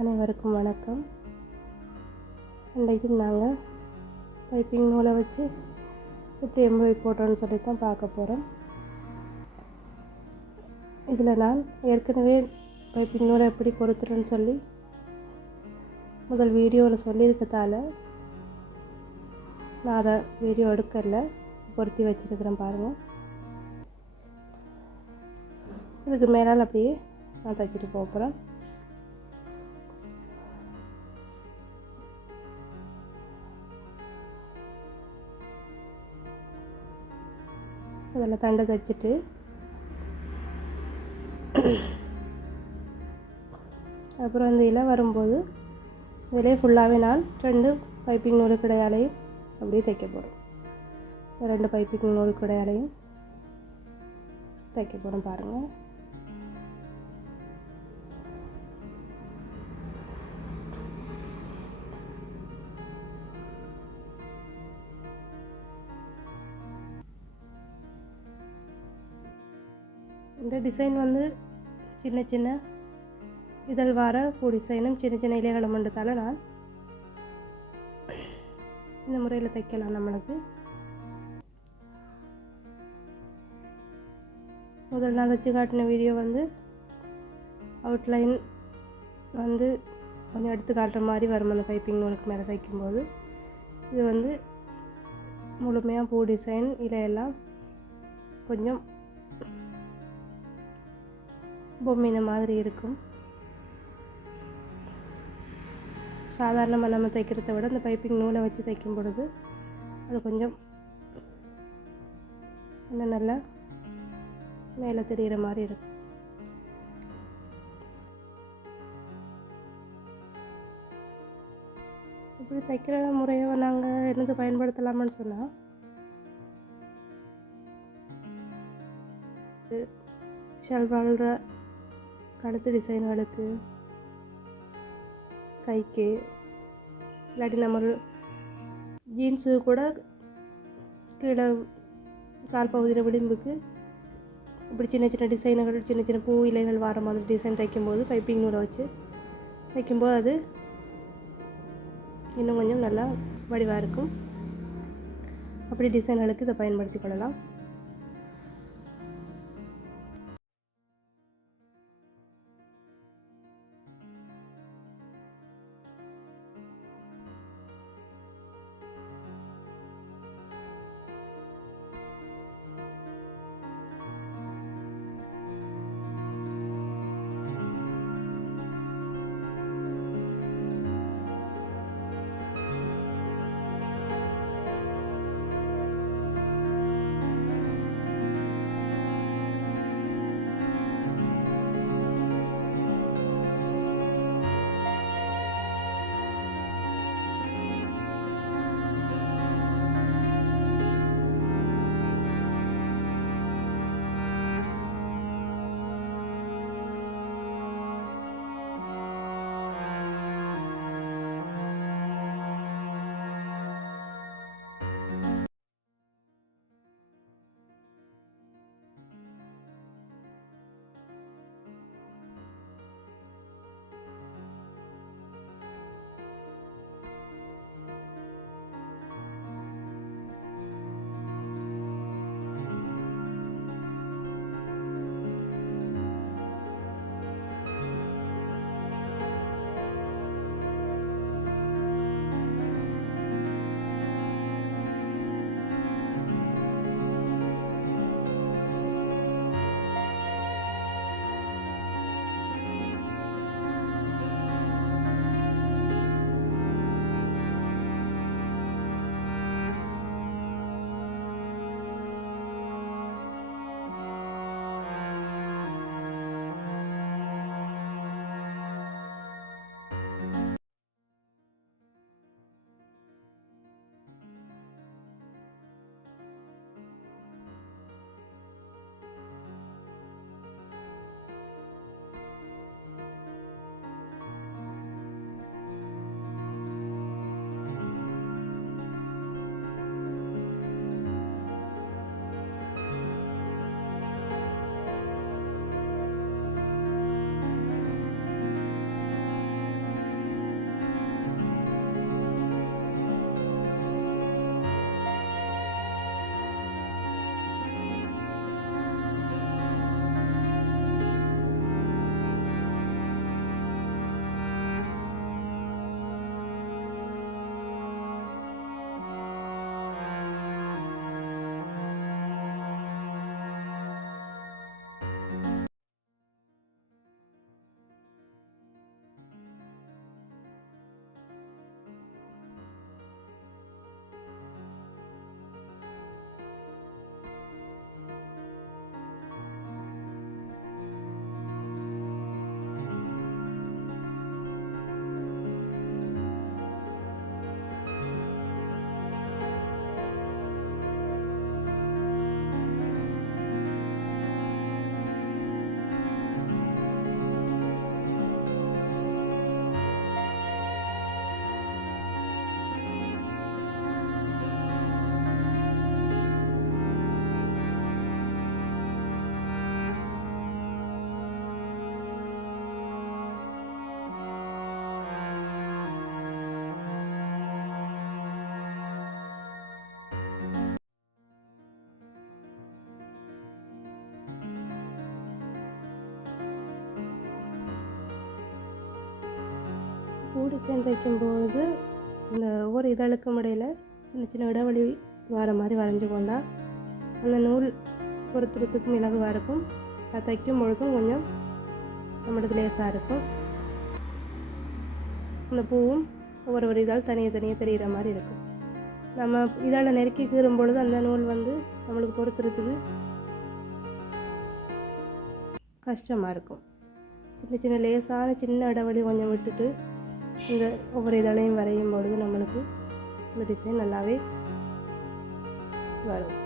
அனைவருக்கும் வணக்கம். இன்றைக்கும் நாங்கள் பைப்பிங் நூலை வச்சு எப்படி எம்பி போடுறோன்னு சொல்லி தான் பார்க்க போகிறோம். இதில் நான் ஏற்கனவே பைப்பிங் நூலை எப்படி பொருத்துறேன்னு சொல்லி முதல் வீடியோவில் சொல்லியிருக்கதால் நான் அதை வீடியோ எடுக்கல, பொருத்தி வச்சுருக்கிறேன் பாருங்கள். இதுக்கு மேலால் அப்படியே நான் தைச்சிட்டு போகிறேன். அதில் தண்டை தைச்சிட்டு அப்புறம் இந்த இலை வரும்போது இதிலே ஃபுல்லாகவே நான் 2 பைப்பிங் நூல் கிடையாலையும் அப்படியே தைக்க போகிறோம். இந்த 2 பைப்பிங் நூல் கிடையாலையும் தைக்க போகிறோம் பாருங்கள். இந்த டிசைன் வந்து சின்ன சின்ன இதழ் வார பூ டிசைனும் சின்ன சின்ன இலைகளும் பண்ணுறதால நான் இந்த முறையில் தைக்கலாம். நம்மளுக்கு முதல் நான் தைச்சி காட்டின வீடியோ வந்து அவுட்லைன் வந்து கொஞ்சம் எடுத்து காட்டுற மாதிரி வரும் அந்த பைப்பிங் நூலுக்கு மேலே தைக்கும்போது. இது வந்து முழுமையாக பூ டிசைன் இலையெல்லாம் கொஞ்சம் பொம்மின மாதிரி இருக்கும். சாதாரணமாக நம்ம தைக்கிறத விட இந்த பைப்பிங் நூலை வச்சு தைக்கும் பொழுது அது கொஞ்சம் இன்னும் நல்லா மேலே தெரிகிற மாதிரி இருக்கும். இப்படி தைக்கிற முறையை நாங்கள் என்னது பயன்படுத்தலாமான்னு சொன்னால், ஷல்வால்ற கழுத்து டிசைன்களுக்கு, கைக்கு, இல்லாட்டி நம்ம ஒரு ஜீன்ஸு கூட கீழே கால் பகுதியில் விளிம்புக்கு இப்படி சின்ன சின்ன டிசைன்கள், சின்ன சின்ன பூ இலைகள் வர மாதிரி டிசைன் தைக்கும்போது பைப்பிங் நூலை வச்சு தைக்கும்போது அது இன்னும் கொஞ்சம் நல்லா வடிவாக இருக்கும். அப்படி டிசைன்களுக்கு இதை பயன்படுத்தி கொள்ளலாம். பூ டிசைன் தைக்கும்பொழுது இந்த ஒவ்வொரு இதழுக்கும் இடையில் சின்ன சின்ன இடைவெளி வர மாதிரி வரைஞ்சி கொண்டா அந்த நூல் பொறுத்துறதுக்கும் இலகுவாக இருக்கும். அது தைக்கும் பொழுதும் கொஞ்சம் நம்மளுக்கு லேசாக இருக்கும். அந்த பூவும் ஒவ்வொரு இதழ் தனியாக தெரிகிற மாதிரி இருக்கும். நம்ம இதழை நெருக்கி கீறும் பொழுது அந்த நூல் வந்து நம்மளுக்கு பொறுத்துறதுக்கு கஷ்டமாக இருக்கும். சின்ன சின்ன லேசான சின்ன இடைவெளி கொஞ்சம் விட்டுட்டு இந்த ஒவ்வொரு இதழையும் வரையும் பொழுது நம்மளுக்கு இந்த டிசைன் நல்லாவே வரும்.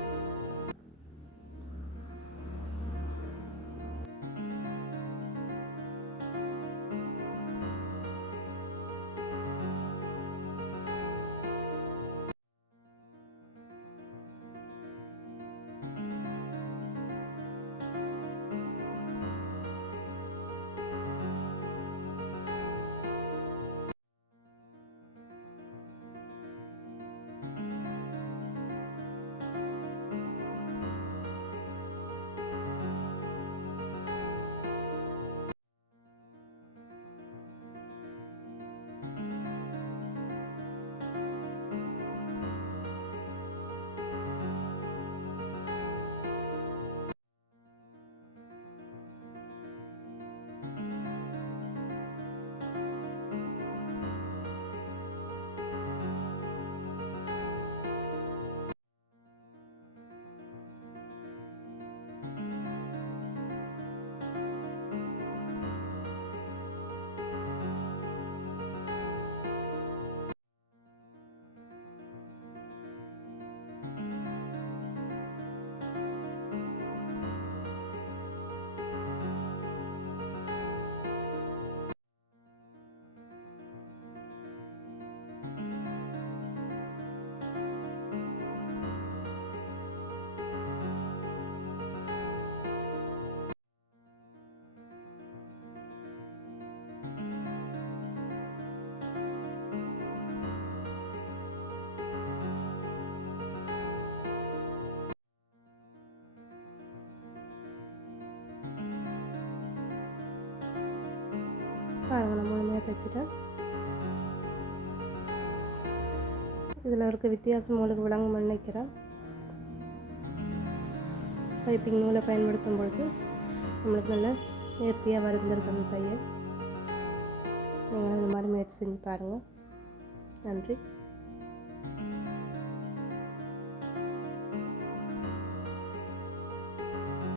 பாருங்கள், நான் முழுமையாக தைச்சிட்டேன். இதில் இருக்க வித்தியாசம் உங்களுக்கு விளங்கும்னு நினைக்கிறேன். பைப்பிங் நூலை பயன்படுத்தும் பொழுது நம்மளுக்கு நல்ல நேர்த்தியாக வரைந்திருக்கிற தையல். நீங்கள் இந்த மாதிரி முயற்சி செஞ்சு பாருங்கள். நன்றி.